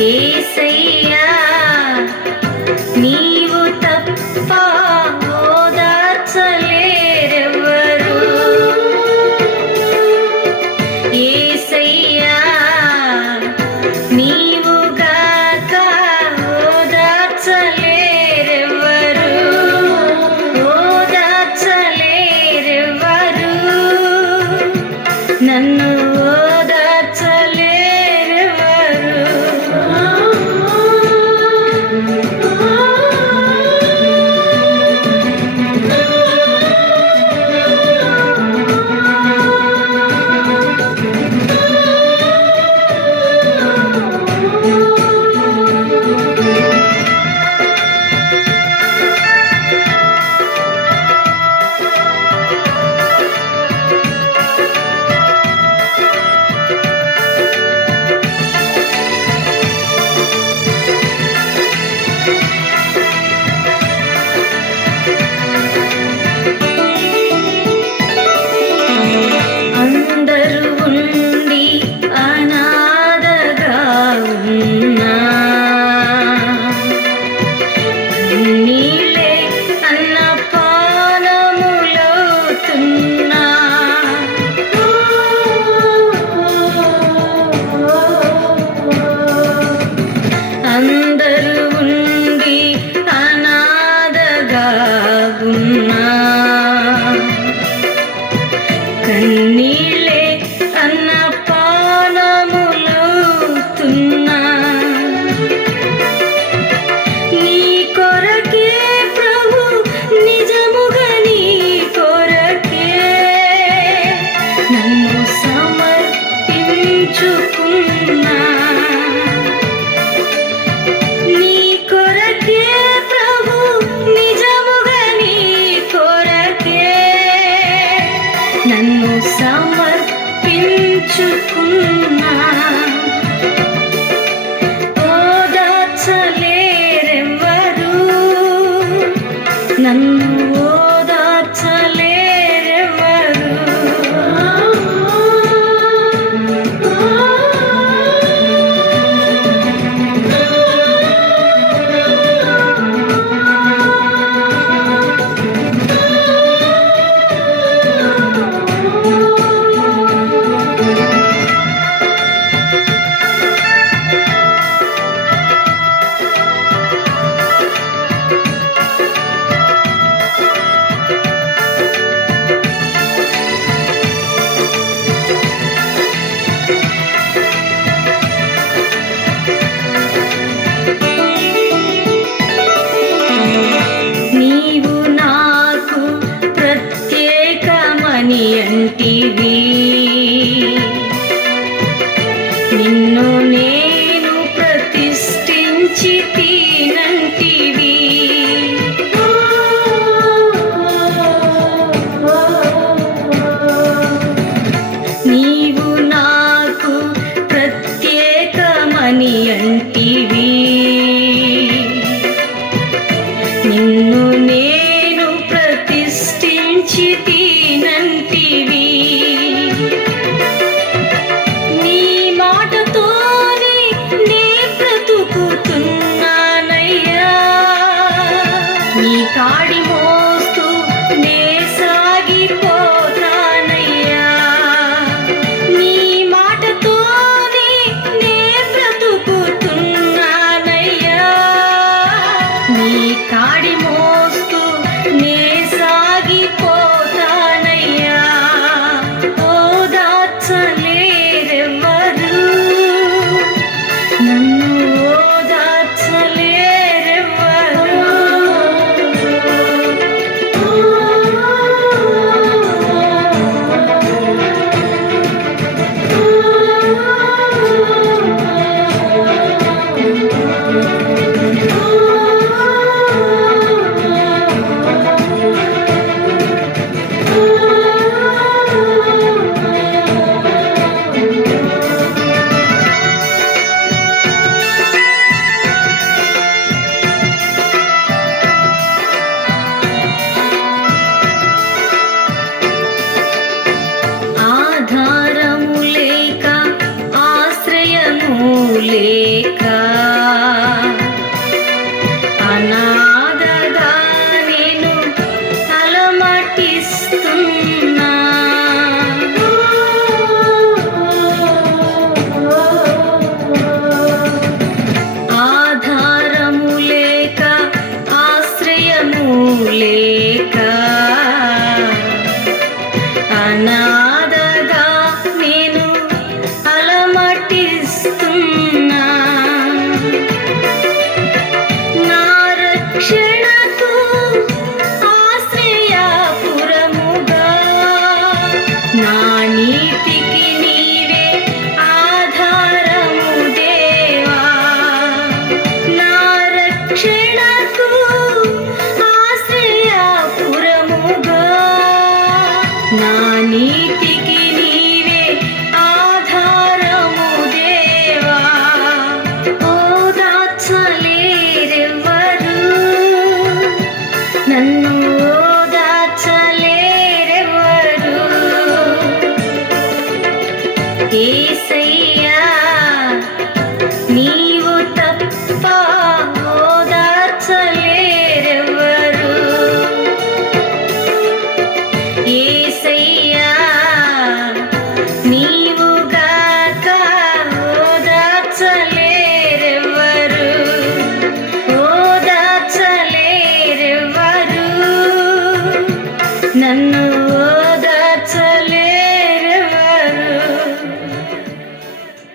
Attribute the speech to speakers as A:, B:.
A: ఏసయ్యా నీవు తప్ప ఓదార్చలేరెవ్వరు. ఏసయ్యా నీ
B: సమర్పించుకున్నా ಟಿವಿ more.